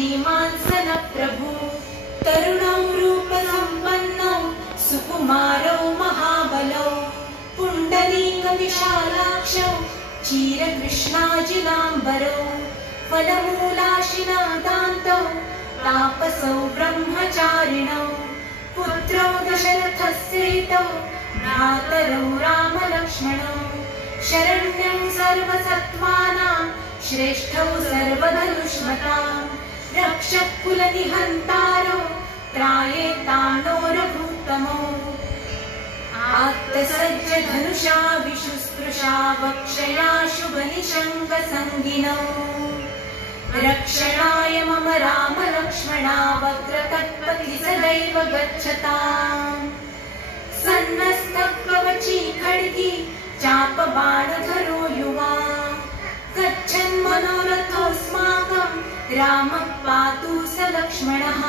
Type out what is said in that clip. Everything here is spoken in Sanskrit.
श्रीमान् सनप्रभु तरुणौ रूपसम्पन्नौ सुकुमारौ महाबलौ पुण्डरीकविशालाक्षौ क्षीरकृष्णाजिनाम्बरौ फलमूलाशिनादान्तौ तापसौ ब्रह्मचारिणौ पुत्रौ दशरथस्यैतौ भ्रातरौ रामलक्ष्मणौ शरण्यं सर्वसत्त्वानां श्रेष्ठौ सर्वधनुष्मतां रक्षः कुलनिहन्तारौ त्रायेतां रघुत्तमौ आत्तसज्जधनुषा विशुस्पृशा वक्षया शुभनिशङ्कसङ्गिनौ रक्षणाय मम रामलक्ष्मणा वक्रतत्पति सदैव गच्छताम् सन्नस्तकवची खड्गी चापबाणधरो युवा गच्छन् मनोरथोऽस्माकं रामः पातु स लक्ष्मणः।